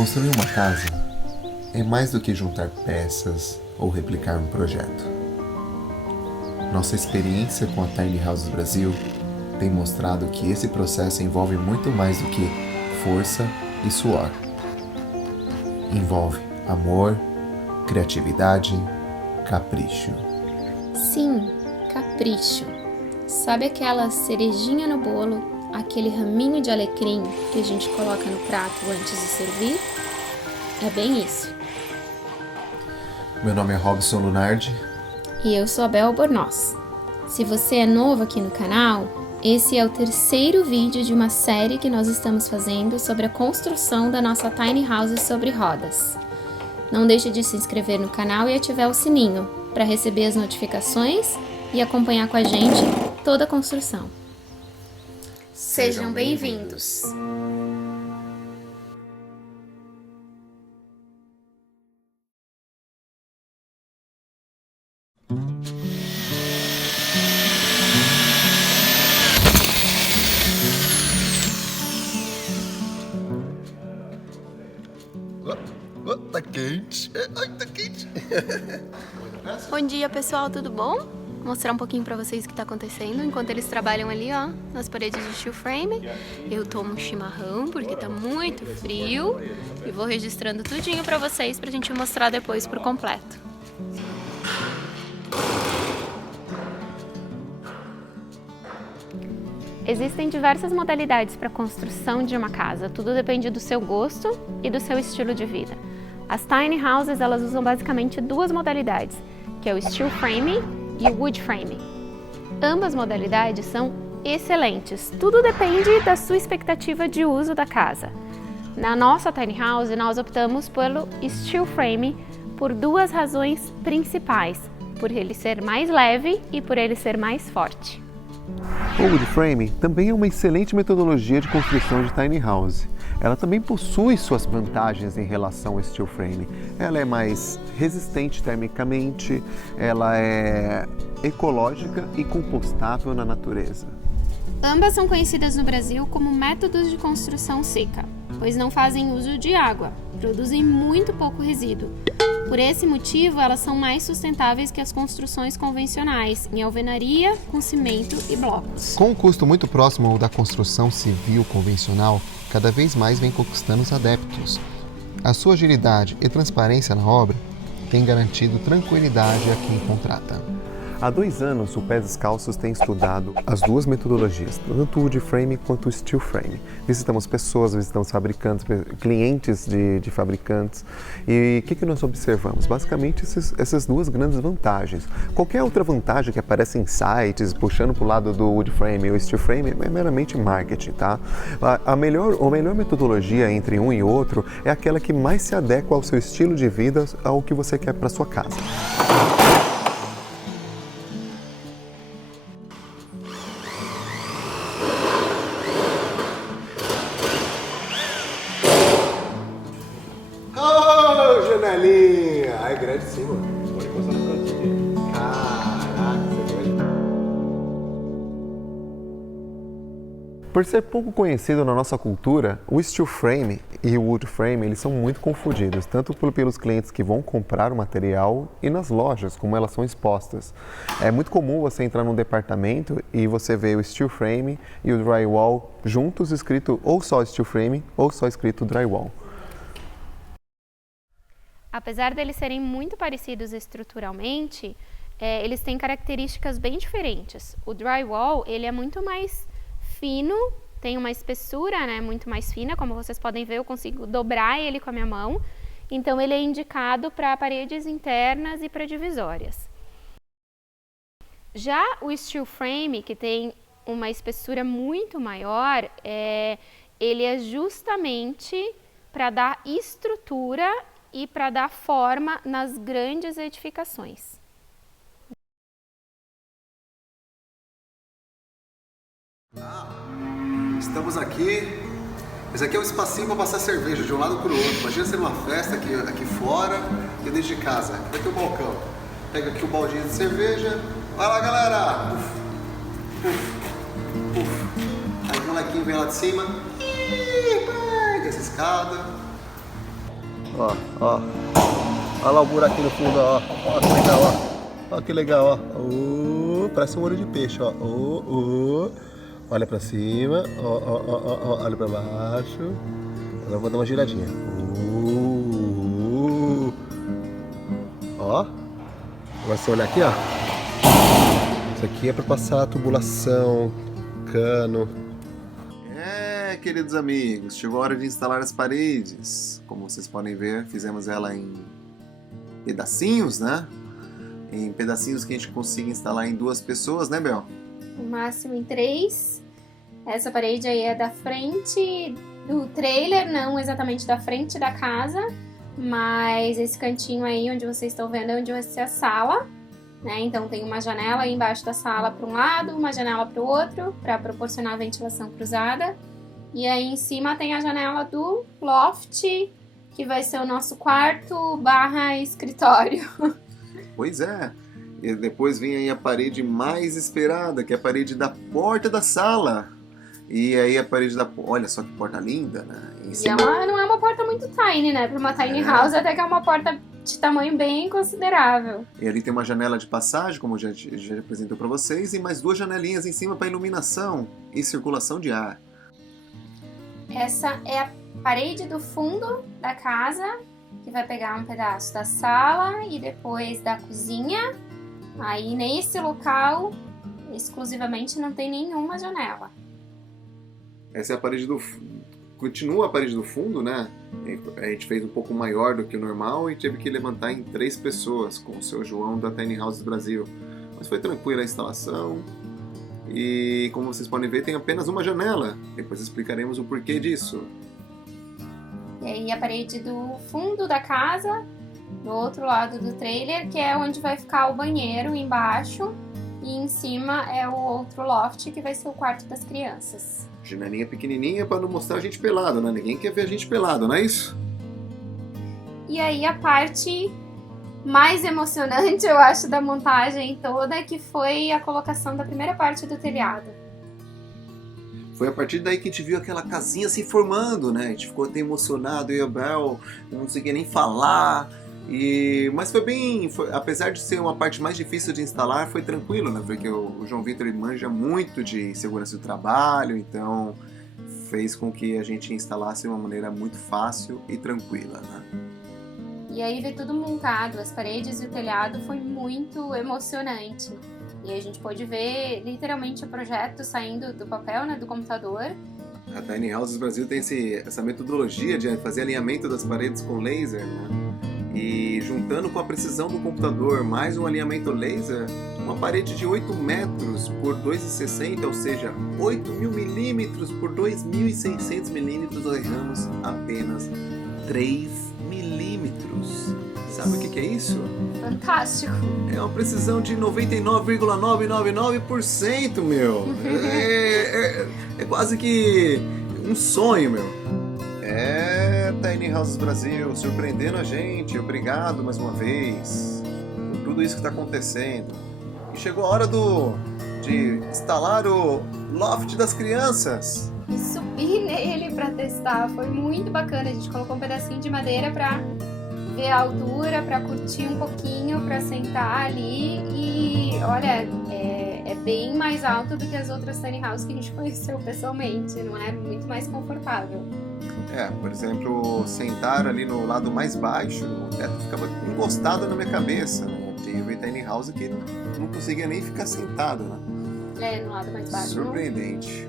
Construir uma casa é mais do que juntar peças ou replicar um projeto. Nossa experiência com a Tiny Houses Brasil tem mostrado que esse processo envolve muito mais do que força e suor. Envolve amor, criatividade, capricho. Sim, capricho. Sabe aquela cerejinha no bolo, aquele raminho de alecrim que a gente coloca no prato antes de servir? É bem isso. Meu nome é Robson Lunardi. E eu sou a Bel Albornoz. Se você é novo aqui no canal, esse é o terceiro vídeo de uma série que nós estamos fazendo sobre a construção da nossa Tiny House sobre rodas. Não deixe de se inscrever no canal e ativar o sininho para receber as notificações e acompanhar com a gente toda a construção. Sejam bem-vindos! Tá quente. Ai, tá quente. Bom dia, pessoal, tudo bom? Vou mostrar um pouquinho pra vocês o que tá acontecendo enquanto eles trabalham ali, ó, nas paredes de steel frame. Eu tomo um chimarrão porque tá muito frio e vou registrando tudinho pra vocês pra gente mostrar depois por completo. Existem diversas modalidades para a construção de uma casa, tudo depende do seu gosto e do seu estilo de vida. As tiny houses, elas usam basicamente duas modalidades, que é o steel frame e o wood frame. Ambas modalidades são excelentes, tudo depende da sua expectativa de uso da casa. Na nossa tiny house, nós optamos pelo steel frame por duas razões principais, por ele ser mais leve e por ele ser mais forte. O wood frame também é uma excelente metodologia de construção de tiny house. Ela também possui suas vantagens em relação ao steel frame. Ela é mais resistente termicamente, ela é ecológica e compostável na natureza. Ambas são conhecidas no Brasil como métodos de construção seca, pois não fazem uso de água, produzem muito pouco resíduo. Por esse motivo, elas são mais sustentáveis que as construções convencionais, em alvenaria, com cimento e blocos. Com um custo muito próximo ao da construção civil convencional, cada vez mais vem conquistando os adeptos. A sua agilidade e transparência na obra tem garantido tranquilidade a quem contrata. Há 2 anos, o Pés Descalços tem estudado as duas metodologias, tanto o wood frame quanto o steel frame. Visitamos pessoas, visitamos fabricantes, clientes de fabricantes. E o que nós observamos? Basicamente, essas duas grandes vantagens. Qualquer outra vantagem que aparece em sites, puxando para o lado do wood frame ou steel frame, é meramente marketing, tá? A melhor metodologia entre um e outro é aquela que mais se adequa ao seu estilo de vida, ao que você quer para sua casa. Janelinha! Ai, grande sim, mano. Pode encostar no canto aqui. Caraca, você é grande. Por ser pouco conhecido na nossa cultura, o steel frame e o wood frame, eles são muito confundidos, tanto pelos clientes que vão comprar o material e nas lojas, como elas são expostas. É muito comum você entrar num departamento e você ver o steel frame e o drywall juntos, escrito ou só steel frame ou só escrito drywall. Apesar deles serem muito parecidos estruturalmente, eles têm características bem diferentes. O drywall, ele é muito mais fino, tem uma espessura, né, muito mais fina, como vocês podem ver, eu consigo dobrar ele com a minha mão. Então ele é indicado para paredes internas e para divisórias. Já o steel frame, que tem uma espessura muito maior, ele é justamente para dar estrutura e para dar forma nas grandes edificações. Estamos aqui. Esse aqui é um espacinho para passar cerveja de um lado para o outro. Imagina ser uma festa aqui fora e dentro de casa. Aqui vai ter um balcão. Pega aqui o baldinho de cerveja. Vai lá, galera! Aí o molequinho vem lá de cima. Pega essa escada. Ó, ó. Olha lá o buraquinho no fundo, ó. Ó que legal, ó. Ó que legal, ó. Parece um olho de peixe, ó. Olha pra cima, ó. Olha pra baixo. Agora eu vou dar uma giradinha. Ó. Agora você olhar aqui, ó. Isso aqui é pra passar tubulação, cano. Queridos amigos, chegou a hora de instalar as paredes. Como vocês podem ver, fizemos ela em pedacinhos, né? Em pedacinhos que a gente consiga instalar em 2 pessoas, né, Bel? No máximo em 3. Essa parede aí é da frente do trailer, não exatamente da frente da casa, mas esse cantinho aí onde vocês estão vendo é onde vai ser a sala, né? Então tem uma janela aí embaixo da sala para um lado, uma janela para o outro, para proporcionar ventilação cruzada. E aí em cima tem a janela do loft, que vai ser o nosso quarto / escritório. Pois é. E depois vem aí a parede mais esperada, que é a parede da porta da sala. E aí a parede da... Olha só que porta linda, né? Em cima... Não é uma porta muito tiny, né? Para uma tiny house, até que é uma porta de tamanho bem considerável. E ali tem uma janela de passagem, como eu já apresentou para vocês, e mais 2 janelinhas em cima para iluminação e circulação de ar. Essa é a parede do fundo da casa, que vai pegar um pedaço da sala e depois da cozinha. Aí nesse local, exclusivamente, não tem nenhuma janela. Essa é a parede do... Continua a parede do fundo, né? A gente fez um pouco maior do que o normal e teve que levantar em 3 pessoas com o seu João da Tiny Houses Brasil. Mas foi tranquila a instalação. E como vocês podem ver, tem apenas uma janela. Depois explicaremos o porquê disso. E aí a parede do fundo da casa, do outro lado do trailer, que é onde vai ficar o banheiro embaixo. E em cima é o outro loft, que vai ser o quarto das crianças. Janelinha pequenininha para não mostrar a gente pelado, né? Ninguém quer ver a gente pelado, não é isso? E aí a parte mais emocionante, eu acho, da montagem toda, que foi a colocação da primeira parte do telhado. Foi a partir daí que a gente viu aquela casinha se formando, né? A gente ficou até emocionado, eu e a Bel, não conseguia nem falar. Mas foi bem, apesar de ser uma parte mais difícil de instalar, foi tranquilo, né? Porque o João Vitor manja muito de segurança do trabalho, então fez com que a gente instalasse de uma maneira muito fácil e tranquila, né? E aí ver tudo montado, as paredes e o telhado, foi muito emocionante. E a gente pôde ver literalmente o projeto saindo do papel, né, do computador. A Tiny Houses Brasil tem essa metodologia de fazer alinhamento das paredes com laser, né? E juntando com a precisão do computador mais um alinhamento laser, uma parede de 8 metros por 2,60, ou seja, 8.000 milímetros por 2.600 milímetros, nós erramos apenas 3 milímetros. Sabe o que é isso? Fantástico! É uma precisão de 99,999%, meu! É quase que um sonho, meu! Tiny Houses Brasil, surpreendendo a gente, obrigado mais uma vez por tudo isso que está acontecendo. E chegou a hora de instalar o loft das crianças. E subir nele para testar, foi muito bacana. A gente colocou um pedacinho de madeira para ver a altura, para curtir um pouquinho, para sentar ali. E olha, é bem mais alto do que as outras tiny houses que a gente conheceu pessoalmente, não é? Muito mais confortável. Por exemplo, sentar ali no lado mais baixo, o teto ficava encostado na minha cabeça, né? Tive tiny house que não conseguia nem ficar sentado, né? No lado mais baixo. Surpreendente.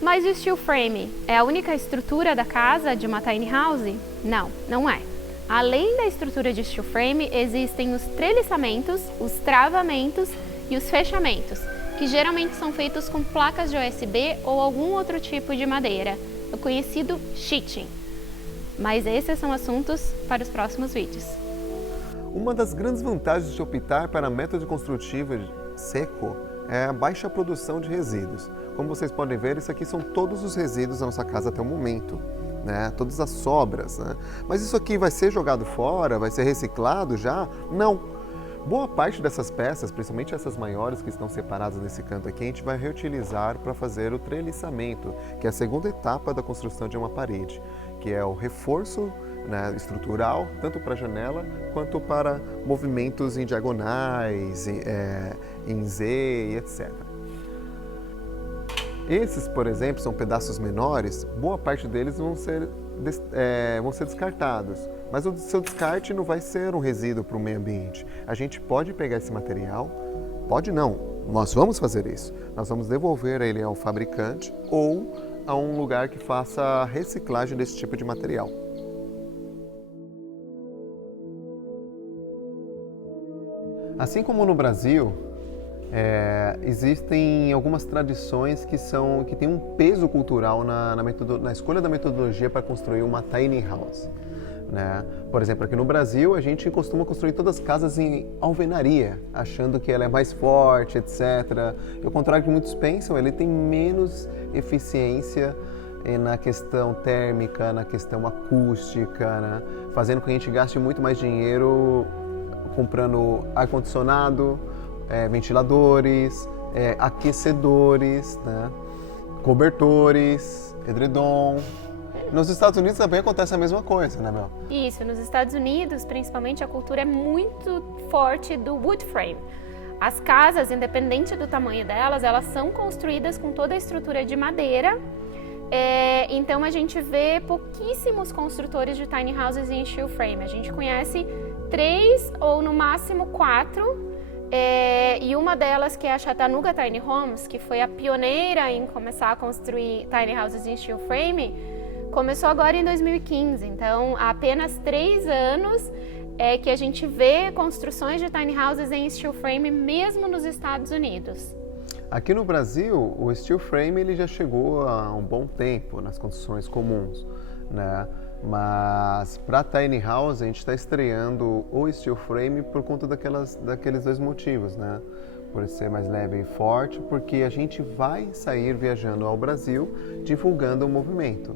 Mas o steel frame é a única estrutura da casa de uma tiny house? Não, não é. Além da estrutura de steel frame, existem os treliçamentos, os travamentos e os fechamentos, que geralmente são feitos com placas de OSB ou algum outro tipo de madeira, o conhecido sheeting. Mas esses são assuntos para os próximos vídeos. Uma das grandes vantagens de optar para método construtivo seco é a baixa produção de resíduos. Como vocês podem ver, isso aqui são todos os resíduos da nossa casa até o momento, né? Todas as sobras, né? Mas isso aqui vai ser jogado fora, vai ser reciclado já? Não! Boa parte dessas peças, principalmente essas maiores que estão separadas nesse canto aqui, a gente vai reutilizar para fazer o treliçamento, que é a segunda etapa da construção de uma parede, que é o reforço, né, estrutural, tanto para a janela quanto para movimentos em diagonais, em Z e etc. Esses, por exemplo, são pedaços menores, boa parte deles vão ser descartados. Mas o seu descarte não vai ser um resíduo para o meio ambiente. A gente pode pegar esse material, pode não, nós vamos fazer isso. Nós vamos devolver ele ao fabricante ou a um lugar que faça a reciclagem desse tipo de material. Assim como no Brasil, existem algumas tradições que têm um peso cultural na escolha da metodologia para construir uma tiny house, né? Por exemplo, aqui no Brasil, a gente costuma construir todas as casas em alvenaria, achando que ela é mais forte, etc. E ao contrário do que muitos pensam, ele tem menos eficiência na questão térmica, na questão acústica, né? Fazendo com que a gente gaste muito mais dinheiro comprando ar-condicionado, ventiladores, aquecedores, né? Cobertores, edredom. Nos Estados Unidos também acontece a mesma coisa, né, Mel? Isso, nos Estados Unidos, principalmente, a cultura é muito forte do wood frame. As casas, independente do tamanho delas, elas são construídas com toda a estrutura de madeira. Então a gente vê pouquíssimos construtores de tiny houses em steel frame. A gente conhece 3 ou no máximo 4. E uma delas, que é a Chattanooga Tiny Homes, que foi a pioneira em começar a construir tiny houses em steel frame, começou agora em 2015. Então, há apenas 3 anos que a gente vê construções de tiny houses em steel frame, mesmo nos Estados Unidos. Aqui no Brasil, o steel frame ele já chegou há um bom tempo nas construções comuns, né? Mas para tiny house a gente está estreando o steel frame por conta daqueles 2 motivos, né? Por ser mais leve e forte, porque a gente vai sair viajando ao Brasil divulgando o movimento,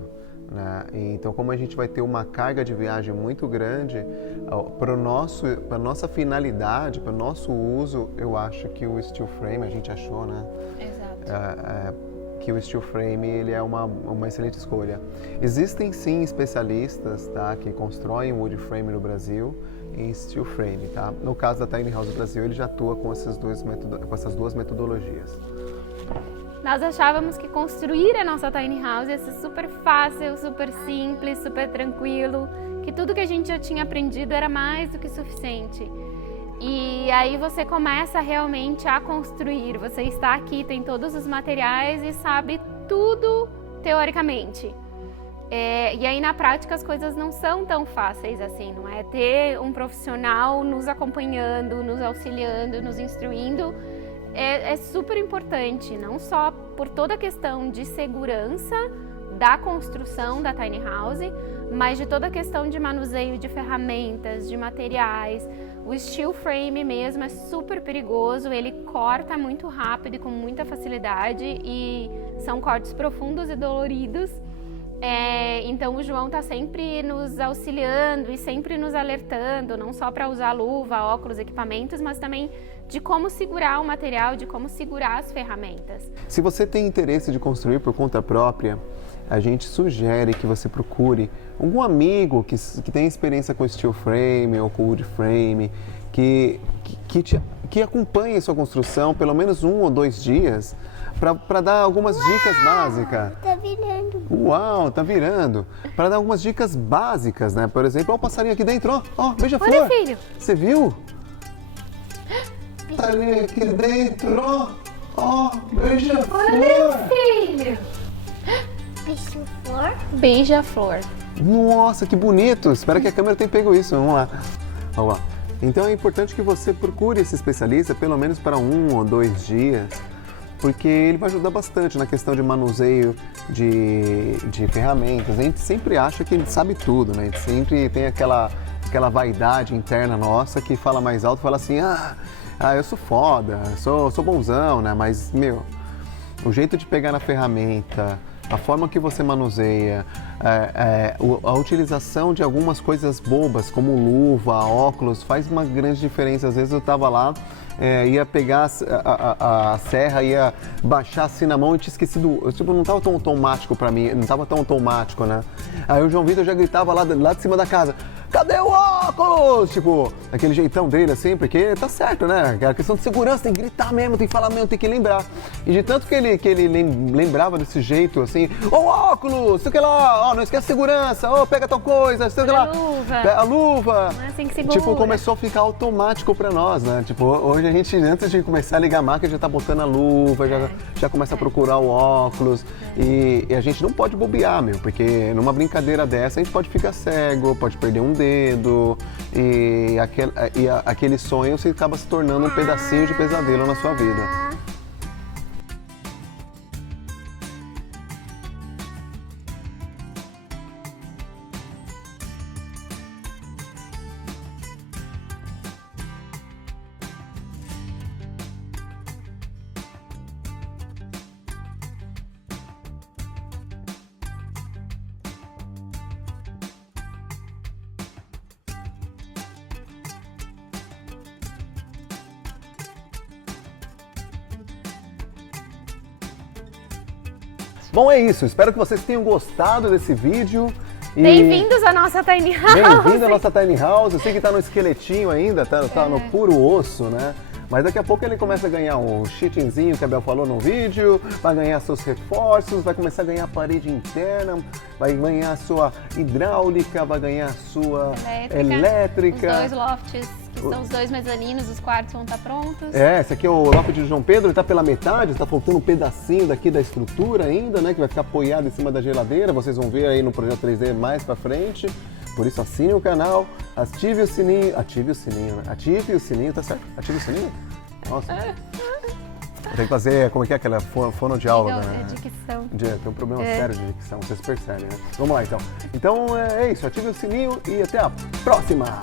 né? Então, como a gente vai ter uma carga de viagem muito grande, para a nossa finalidade, para o nosso uso, eu acho que o steel frame, a gente achou, né? Exato. Que o steel frame ele é uma excelente escolha. Existem sim especialistas, tá, que constroem wood frame no Brasil em steel frame, tá? No caso da Tiny House Brasil, ele já atua com essas duas metodologias. Nós achávamos que construir a nossa tiny house ia ser super fácil, super simples, super tranquilo, que tudo que a gente já tinha aprendido era mais do que suficiente. E aí você começa realmente a construir, você está aqui, tem todos os materiais e sabe tudo teoricamente. E aí na prática as coisas não são tão fáceis assim, não é? Ter um profissional nos acompanhando, nos auxiliando, nos instruindo é super importante, não só por toda a questão de segurança da construção da tiny house, mas de toda a questão de manuseio de ferramentas, de materiais. O steel frame mesmo é super perigoso, ele corta muito rápido e com muita facilidade e são cortes profundos e doloridos. Então o João está sempre nos auxiliando e sempre nos alertando, não só para usar luva, óculos, equipamentos, mas também de como segurar o material, de como segurar as ferramentas. Se você tem interesse de construir por conta própria, a gente sugere que você procure algum amigo que tem experiência com steel frame ou com wood frame, que acompanhe a sua construção pelo menos 1 ou 2 dias, para dar algumas dicas básicas. Tá virando. Uau, tá virando. Para dar algumas dicas básicas, né? Por exemplo, olha o passarinho aqui dentro, ó, beija-flor. Olha, filho. Você viu? Tá ali aqui dentro, ó, beija-flor. Olha, filho. Beija-flor? Beija-flor. Nossa, que bonito! Espero que a câmera tenha pego isso. Vamos lá. Vamos lá. Então é importante que você procure esse especialista pelo menos para 1 ou 2 dias porque ele vai ajudar bastante na questão de manuseio de ferramentas. A gente sempre acha que a gente sabe tudo, né? A gente sempre tem aquela vaidade interna nossa que fala mais alto, fala assim, eu sou foda, sou bonzão, né? Mas, meu, o jeito de pegar na ferramenta, a forma que você manuseia, a utilização de algumas coisas bobas, como luva, óculos, faz uma grande diferença. Às vezes eu tava lá, ia pegar a serra, ia baixar assim na mão e tinha esquecido, tipo, não tava tão automático pra mim, não tava tão automático, né? Aí o João Vitor já gritava lá de cima da casa, cadê o óculos? Tipo, aquele jeitão dele assim, porque tá certo, né? A questão de segurança, tem que gritar mesmo, tem que falar mesmo, tem que lembrar. E de tanto que ele lembrava desse jeito, assim, ô óculos, sei que lá, não esquece a segurança, pega tal coisa, sei que lá. A luva. Não é assim que segura. Tipo, começou a ficar automático pra nós, né? Tipo, hoje a gente, antes de começar a ligar a máquina, já tá botando a luva, já começa a procurar o óculos. E a gente não pode bobear, meu, porque numa brincadeira dessa a gente pode ficar cego, pode perder um dedo e aquele sonho acaba se tornando um pedacinho de pesadelo na sua vida. Bom, é isso. Espero que vocês tenham gostado desse vídeo. Bem-vindos à nossa Tiny House! Bem-vindo à nossa Tiny House. Eu sei que tá no esqueletinho ainda, tá no puro osso, né? Mas daqui a pouco ele começa a ganhar um chitinzinho que a Bel falou no vídeo, vai ganhar seus reforços, vai começar a ganhar a parede interna, vai ganhar a sua hidráulica, vai ganhar a sua elétrica. Os dois lofts, que são os dois mezaninos, os quartos vão estar prontos. Esse aqui é o loft de João Pedro, ele tá pela metade, está faltando um pedacinho daqui da estrutura ainda, né? Que vai ficar apoiado em cima da geladeira, vocês vão ver aí no projeto 3D mais pra frente. Por isso, assine o canal, ative o sininho, né? Ative o sininho, tá certo? Ative o sininho? Nossa. Tem que fazer, como é que é aquela fonoaudióloga, né? Dicção. Tem um problema sério de dicção, vocês percebem, né? Vamos lá, então. Então, é isso, ative o sininho e até a próxima!